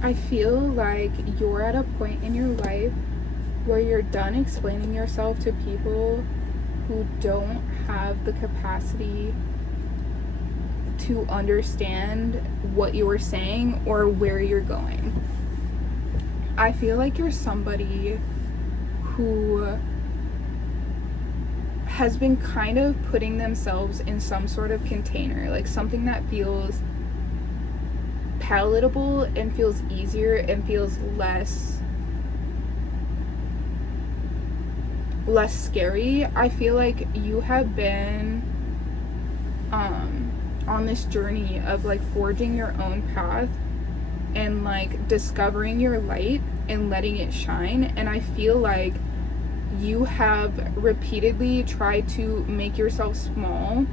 I feel like you're at a point in your life where you're done explaining yourself to people who don't have the capacity to understand what you were saying or where you're going. I feel like you're somebody who has been kind of putting themselves in some sort of container, like something that feels palatable and feels easier and feels less scary. I feel like you have been on this journey of like forging your own path and like discovering your light and letting it shine, and I feel like you have repeatedly tried to make yourself small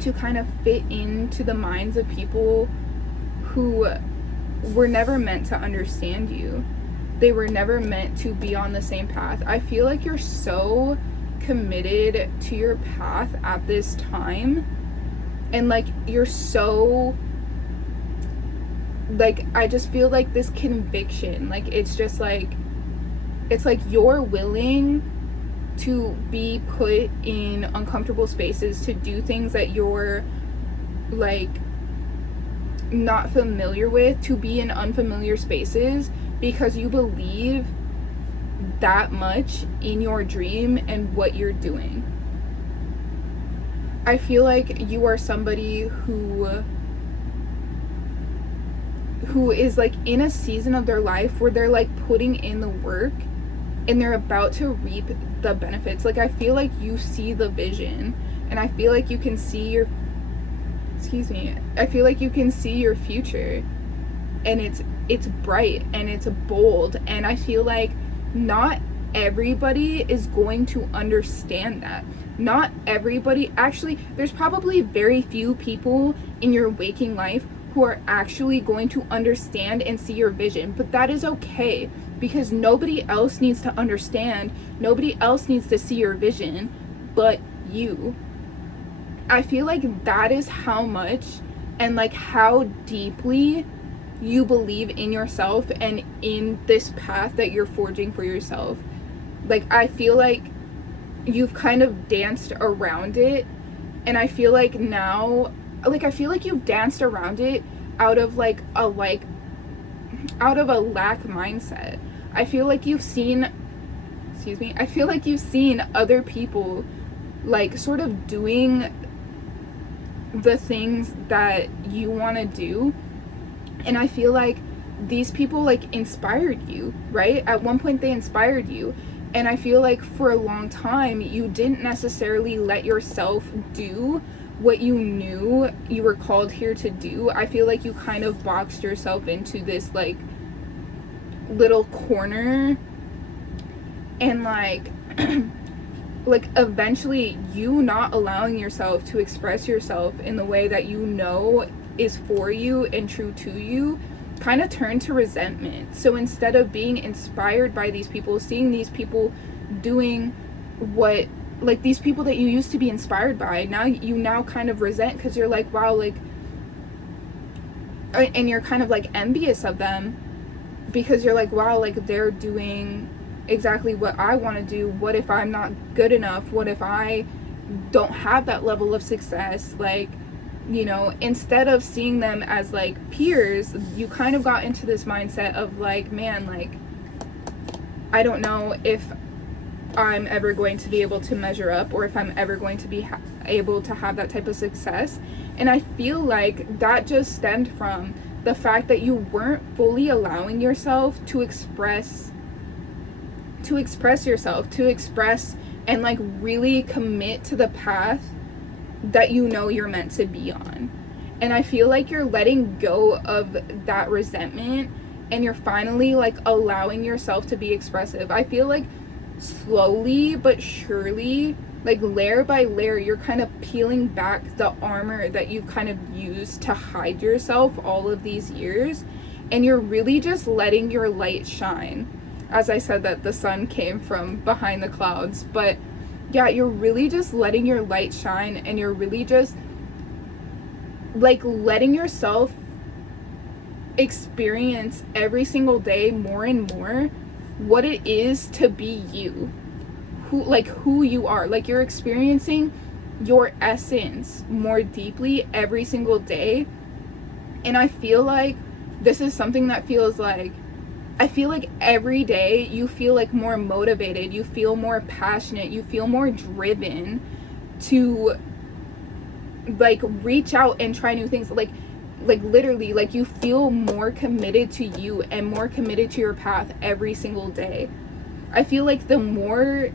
to kind of fit into the minds of people who were never meant to understand you. They were never meant to be on the same path. I feel like you're so committed to your path at this time, and like you're so like, I just feel like this conviction, like it's just like, it's like you're willing to be put in uncomfortable spaces, to do things that you're like not familiar with, to be in unfamiliar spaces because you believe that much in your dream and what you're doing. I feel like you are somebody who is like in a season of their life where they're like putting in the work and they're about to reap the benefits. Like I feel like you see the vision, and I feel like you can see your I feel like you can see your future, and it's bright and it's bold, and I feel like not everybody is going to understand that. Not everybody, actually, there's probably very few people in your waking life who are actually going to understand and see your vision, but that is okay, because nobody else needs to understand, nobody else needs to see your vision but you. I feel like that is how much and like how deeply you believe in yourself and in this path that you're forging for yourself. Like I feel like you've kind of danced around it, and I feel like now, like I feel like you've danced around it out of a lack mindset. I feel like you've seen other people like sort of doing the things that you want to do, and I feel like these people like inspired you, right? At one point they inspired you, and I feel like for a long time you didn't necessarily let yourself do what you knew you were called here to do. I feel like you kind of boxed yourself into this like little corner, and like like eventually you not allowing yourself to express yourself in the way that you know is for you and true to you kind of turned to resentment. So instead of being inspired by these people, seeing these people doing what, like these people that you used to be inspired by, now you now kind of resent, because you're like, wow, like, and you're kind of like envious of them because you're like, wow, like they're doing exactly what I want to do. What if I'm not good enough? What if I don't have that level of success? Like, you know, instead of seeing them as like peers, you kind of got into this mindset of like, man, like I don't know if I'm ever going to be able to measure up, or if I'm ever going to be able to have that type of success. And I feel like that just stemmed from the fact that you weren't fully allowing yourself to express yourself, to express and like really commit to the path that you know you're meant to be on. And I feel like you're letting go of that resentment, and you're finally like allowing yourself to be expressive. I feel like slowly but surely, like layer by layer, you're kind of peeling back the armor that you've kind of used to hide yourself all of these years, and you're really just letting your light shine. As I said that the sun came from behind the clouds, but yeah, you're really just letting your light shine, and you're really just like letting yourself experience every single day more and more what it is to be you, who you are. Like, you're experiencing your essence more deeply every single day. And I feel like this is something that feels like, I feel like every day you feel like more motivated, you feel more passionate, you feel more driven to like reach out and try new things. Like literally, like, you feel more committed to you and more committed to your path every single day. I feel like the more,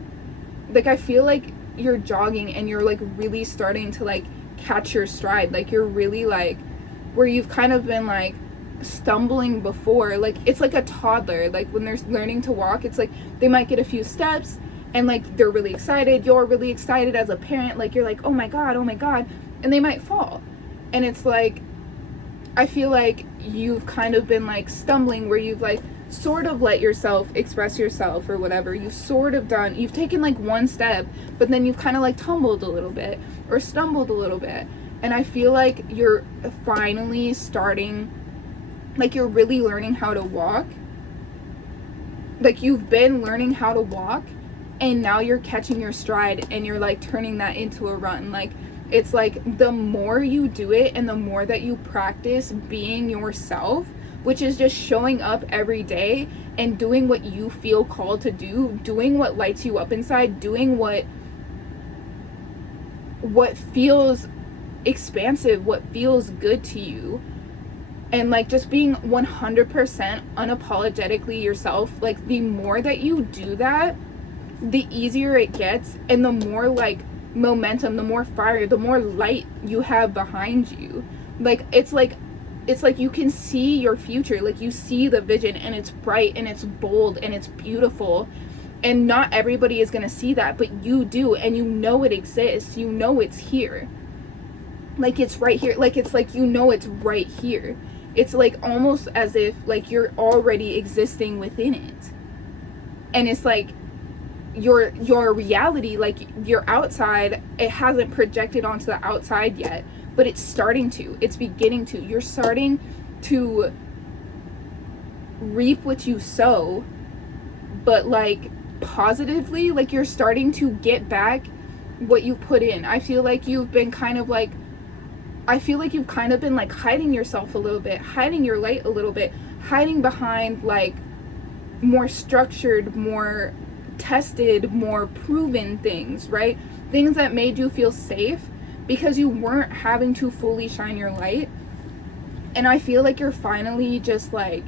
like, I feel like you're jogging and you're like really starting to like catch your stride. Like, you're really like, where you've kind of been like stumbling before. Like, it's like a toddler, like when they're learning to walk, it's like they might get a few steps and like they're really excited, you're really excited as a parent, like you're like, oh my god, and they might fall. And it's like, I feel like you've kind of been like stumbling, where you've like sort of let yourself express yourself or whatever. You've taken like one step, but then you've kind of like tumbled a little bit or stumbled a little bit. And I feel like you're finally starting, like, you're really learning how to walk. Like, you've been learning how to walk and now you're catching your stride and you're like turning that into a run. Like, it's like the more you do it and the more that you practice being yourself, which is just showing up every day and doing what you feel called to do, doing what lights you up inside, doing what feels expansive, what feels good to you, and like just being 100% unapologetically yourself. Like, the more that you do that, the easier it gets, and the more like momentum, the more fire, the more light you have behind you. Like, it's like you can see your future, like you see the vision, and it's bright and it's bold and it's beautiful. And not everybody is going to see that, but you do, and you know it exists, you know it's here. Like, it's right here. Like, it's like, you know it's right here. It's like almost as if like you're already existing within it. And it's like your reality, like your outside, it hasn't projected onto the outside yet, but it's starting to. It's beginning to. You're starting to reap what you sow, but like positively. Like, you're starting to get back what you put in. I feel like you've been kind of like, been like hiding yourself a little bit, hiding your light a little bit, hiding behind like more structured, more tested, more proven things, right? Things that made you feel safe because you weren't having to fully shine your light. And I feel like you're finally just like,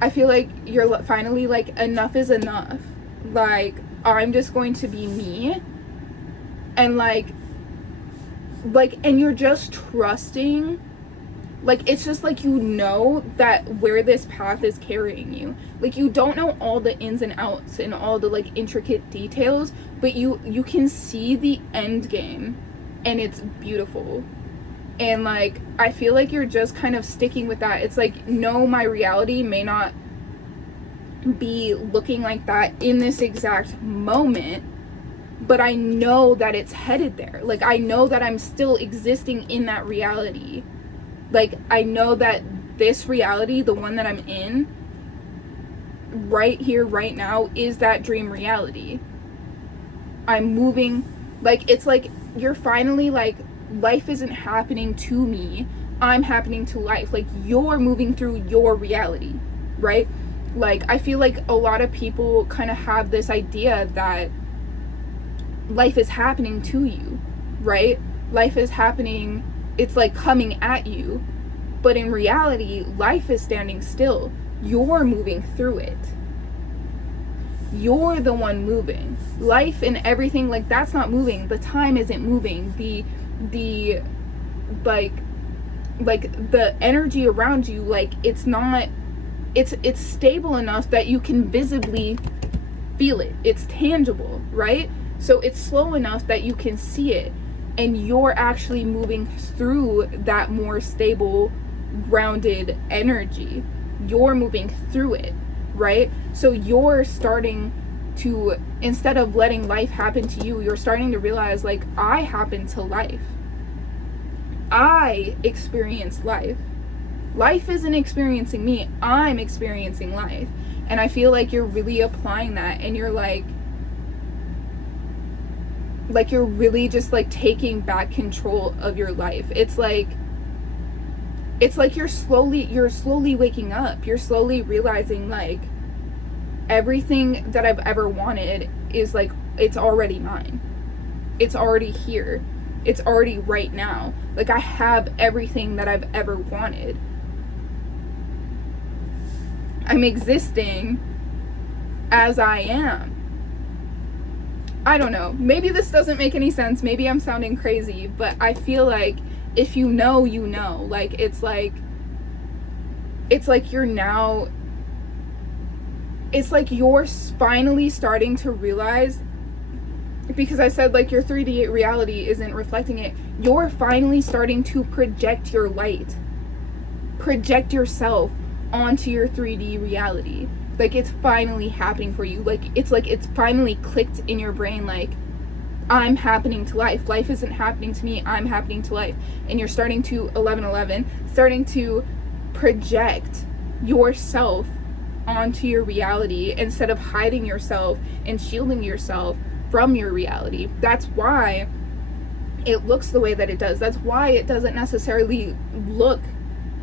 enough is enough. Like, I'm just going to be me. And like, and you're just trusting. Like, it's just like, you know that where this path is carrying you. Like, you don't know all the ins and outs and all the like intricate details, but you can see the end game, and it's beautiful. And like, I feel like you're just kind of sticking with that. It's like, no, my reality may not be looking like that in this exact moment, but I know that it's headed there. Like, I know that I'm still existing in that reality. Like, I know that this reality, the one that I'm in right here, right now, is that dream reality. I'm moving. Like, it's like you're finally like, life isn't happening to me, I'm happening to life. Like, you're moving through your reality, right? Like, I feel like a lot of people kind of have this idea that life is happening to you, right? Life is happening, it's like coming at you. But in reality, life is standing still. You're moving through it. You're the one moving. Life and everything, like, that's not moving. The time isn't moving. The the energy around you, like, it's not, it's stable enough that you can visibly feel it. It's tangible, right? So it's slow enough that you can see it, and you're actually moving through that more stable, grounded energy. You're moving through it, right? So you're starting to, instead of letting life happen to you, you're starting to realize, like, I happen to life. I experience life. Life isn't experiencing me, I'm experiencing life. And I feel like you're really applying that, and you're like you're really just like taking back control of your life. It's like you're slowly waking up. You're slowly realizing like everything that I've ever wanted is like, it's already mine. It's already here. It's already right now. Like, I have everything that I've ever wanted. I'm existing as I am. I don't know. Maybe this doesn't make any sense. Maybe I'm sounding crazy, but I feel like if you know, you know. Like, it's like you're now, it's like you're finally starting to realize, because I said like your 3D reality isn't reflecting it. You're finally starting to project your light. Project yourself onto your 3D reality. Like, it's finally happening for you. Like it's finally clicked in your brain, like, I'm happening to life. Life isn't happening to me, I'm happening to life. And you're starting to 1111, starting to project yourself onto your reality instead of hiding yourself and shielding yourself from your reality. That's why it looks the way that it does. That's why it doesn't necessarily look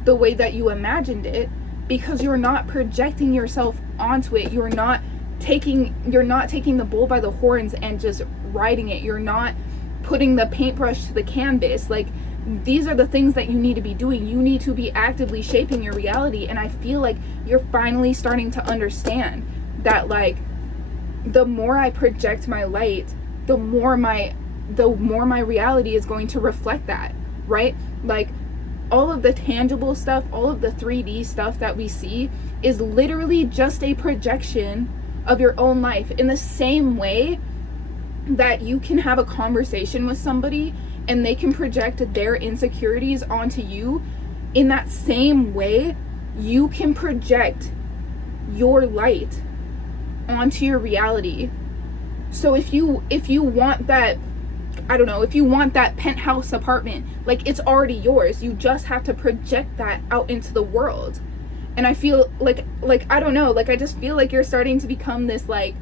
the way that you imagined it, because you're not projecting yourself onto it. You're not taking the bull by the horns and just riding it. You're not putting the paintbrush to the canvas. Like, these are the things that you need to be doing. You need to be actively shaping your reality. And I feel like you're finally starting to understand that, like, the more I project my light, the more my reality is going to reflect that, right? Like, all of the tangible stuff, all of the 3D stuff that we see is literally just a projection of your own life. In the same way that you can have a conversation with somebody and they can project their insecurities onto you, in that same way, you can project your light onto your reality. So if you want that, I don't know, if you want that penthouse apartment, like, it's already yours. You just have to project that out into the world. And I feel like I don't know, like, I just feel like you're starting to become this like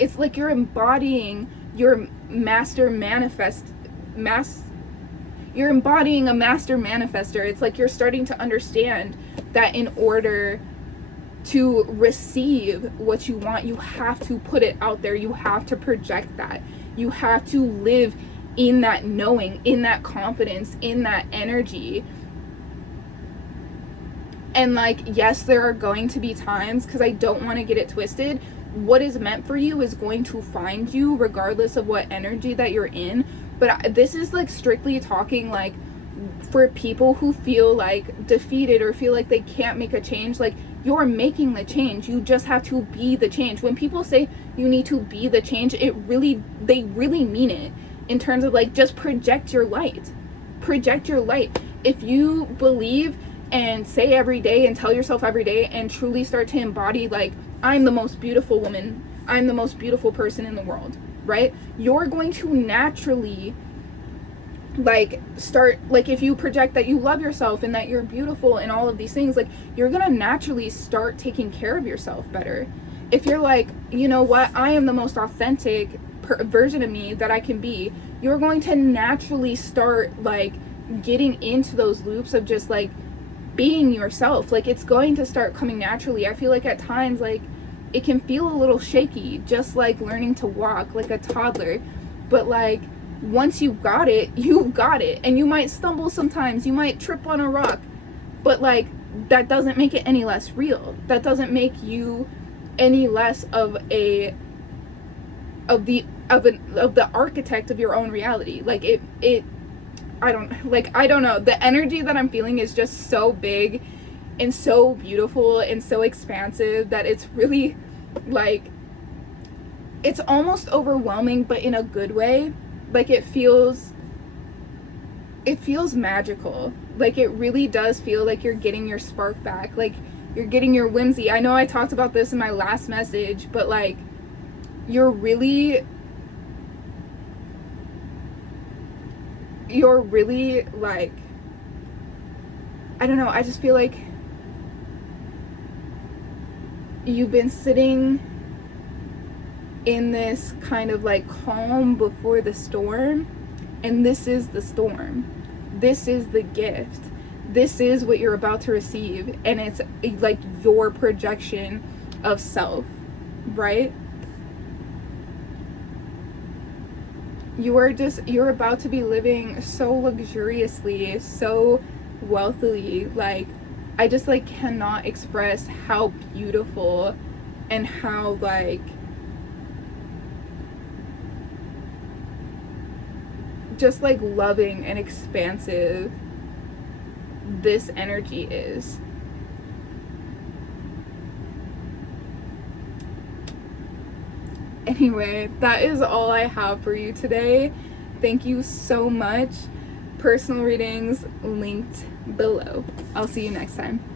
it's like you're embodying your you're embodying a master manifester. It's like you're starting to understand that in order to receive what you want, you have to put it out there. You have to project that. You have to live in that knowing, in that confidence, in that energy. And like, yes, there are going to be times, because I don't want to get it twisted, what is meant for you is going to find you regardless of what energy that you're in. But this is like strictly talking like for people who feel like defeated or feel like they can't make a change. Like, you're making the change. You just have to be the change. When people say you need to be the change, they really mean it, in terms of like, just project your light. Project your light. If you believe and say every day and tell yourself every day and truly start to embody, like, I'm the most beautiful woman, I'm the most beautiful person in the world, right? You're going to naturally like start, like, if you project that you love yourself and that you're beautiful and all of these things, like, you're gonna naturally start taking care of yourself better. If you're like, you know what, I am the most authentic version of me that I can be, you're going to naturally start like getting into those loops of just like being yourself. Like, it's going to start coming naturally. I feel like at times, like, it can feel a little shaky, just like learning to walk like a toddler. But like, once you've got it, you've got it. And you might stumble sometimes, you might trip on a rock, but like, that doesn't make it any less real. That doesn't make you any less of the architect of your own reality. Like, I don't know. The energy that I'm feeling is just so big and so beautiful and so expansive that it's really like, it's almost overwhelming, but in a good way. Like, it feels magical. Like, it really does feel like you're getting your spark back. Like, you're getting your whimsy. I know I talked about this in my last message, but like, you're really like, I don't know, I just feel like you've been sitting in this kind of like calm before the storm, and this is the storm. This is the gift. This is what you're about to receive, and it's like your projection of self, right? You're about to be living so luxuriously, so wealthily. Like, I just like cannot express how beautiful and how like just like loving and expansive this energy is. Anyway, that is all I have for you today. Thank you so much. Personal readings linked below. I'll see you next time.